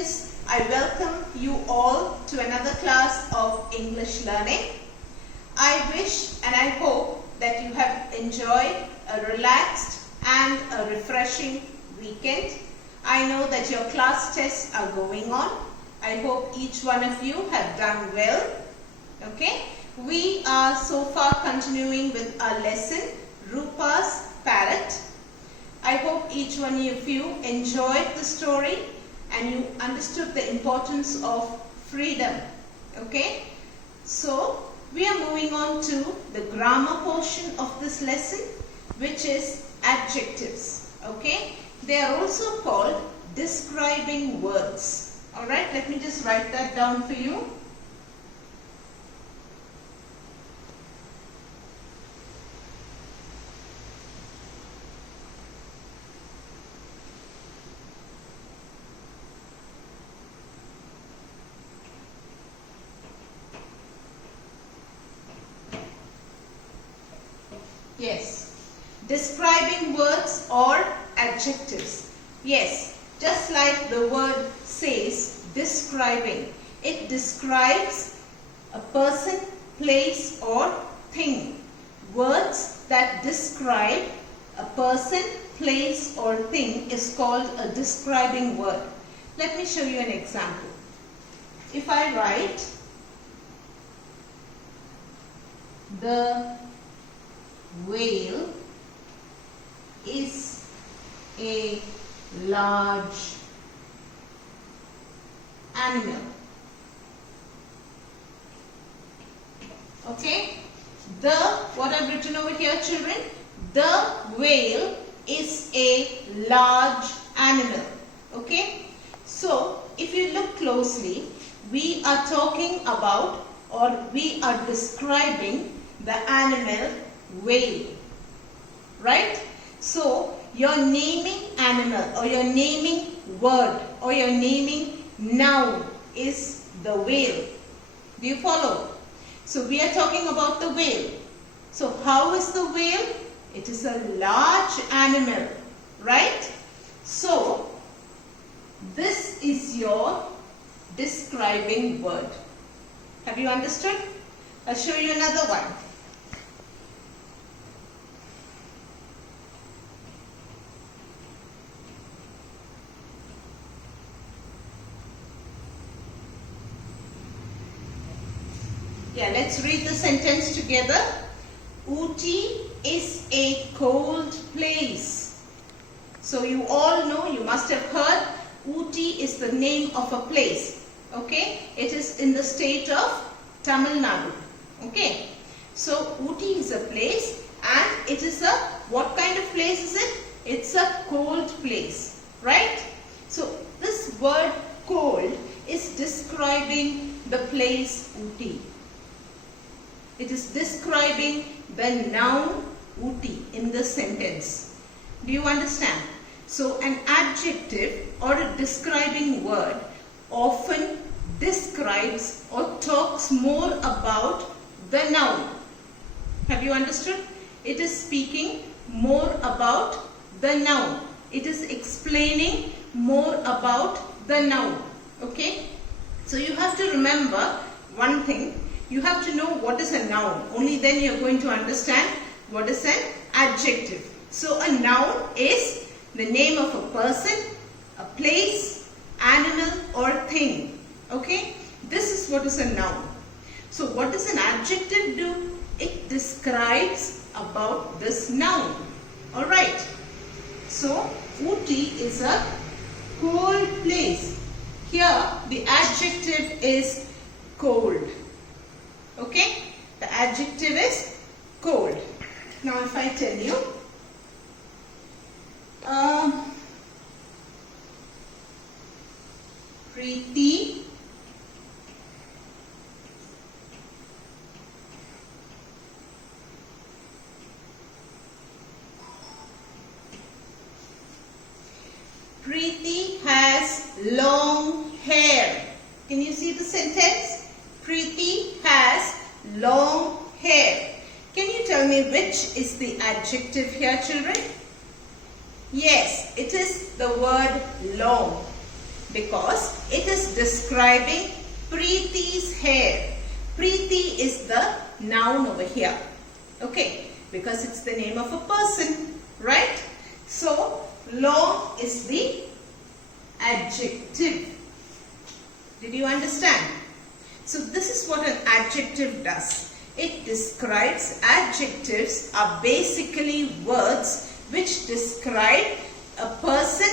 students, I welcome you all to another class of English learning. I wish and I hope that you have enjoyed a relaxed and a refreshing weekend. I know that your class tests are going on. I hope each one of you have done well. Okay, we are so far continuing with our lesson, Rupa's Parrot. I hope each one of you enjoyed the story and you understood the importance of freedom. Okay, so we are moving on to the grammar portion of this lesson, which is adjectives. Okay, they are also called describing words. Alright, let me just write that down for you. Yes, describing words or adjectives. Yes, just like the word says, describing. It describes a person, place or thing. Words that describe a person, place or thing is called a describing word. Let me show you an example. If I write the whale is a large animal. Okay, what I've written over here, children, the whale is a large animal. Okay, so if you look closely, we are talking about or we are describing the animal whale, right? So your naming animal or your naming word or your naming noun is the whale. Do you follow? So we are talking about the whale. So how is the whale? It is a large animal, right? So this is your describing word. Have you understood? I'll show you another one. Yeah, let's read the sentence together. Ooty is a cold place. So you all know, you must have heard, Ooty is the name of a place. Okay, it is in the state of Tamil Nadu. Okay, so Ooty is a place and it is a, what kind of place is it? It's a cold place, right? So this word cold is describing the place Ooty. It is describing the noun Ooty in the sentence. Do you understand? So an adjective or a describing word often describes or talks more about the noun. Have you understood? It is speaking more about the noun. It is explaining more about the noun. Okay? So you have to remember one thing. You have to know what is a noun. Only then you are going to understand what is an adjective. So a noun is the name of a person, a place, animal or thing. Okay? This is what is a noun. So what does an adjective do? It describes about this noun. Alright. So Ooty is a cold place. Here the adjective is cold. Okay, the adjective is cold. Now if I tell you, Preeti has long hair. Can you see the sentence? Preeti has long hair. Can you tell me which is the adjective here, children? Yes, it is the word long. because it is describing Preeti's hair. Preeti is the noun over here. Okay, because it's the name of a person, right? So, long is the adjective. Did you understand? So, this is what an adjective does. It describes, adjectives are basically words which describe a person,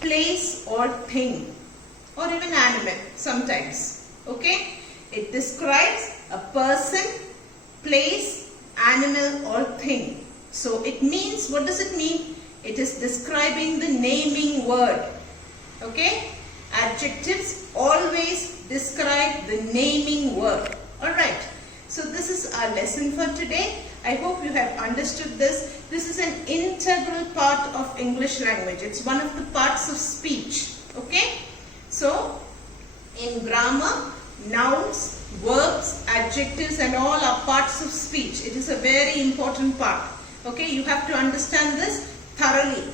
place or thing, or even animal sometimes. Okay? It describes a person, place, animal or thing. So it means, what does it mean? It is describing the naming word. Okay? Adjectives always describe the naming word. Alright. So this is our lesson for today. I hope you have understood this. This is an integral part of English language. It's one of the parts of speech. Okay? So, in grammar, nouns, verbs, adjectives and all are parts of speech. It is a very important part. Okay? You have to understand this thoroughly.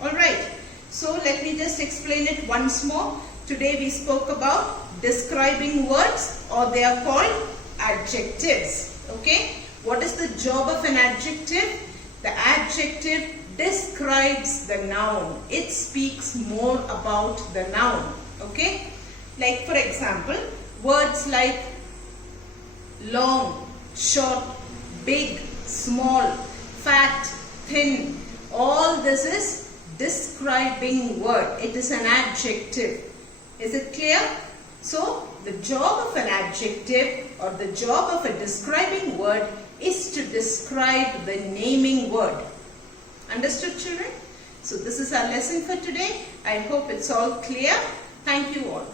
Alright? So, let me just explain it once more. Today we spoke about describing words, or they are called adjectives. Okay? What is the job of an adjective? The adjective describes the noun. It speaks more about the noun. Okay? Like for example, words like long, short, big, small, fat, thin. All this is describing word. It is an adjective. Is it clear? So, the job of an adjective or the job of a describing word is to describe the naming word. Understood, children? So, this is our lesson for today. I hope it's all clear. Thank you all.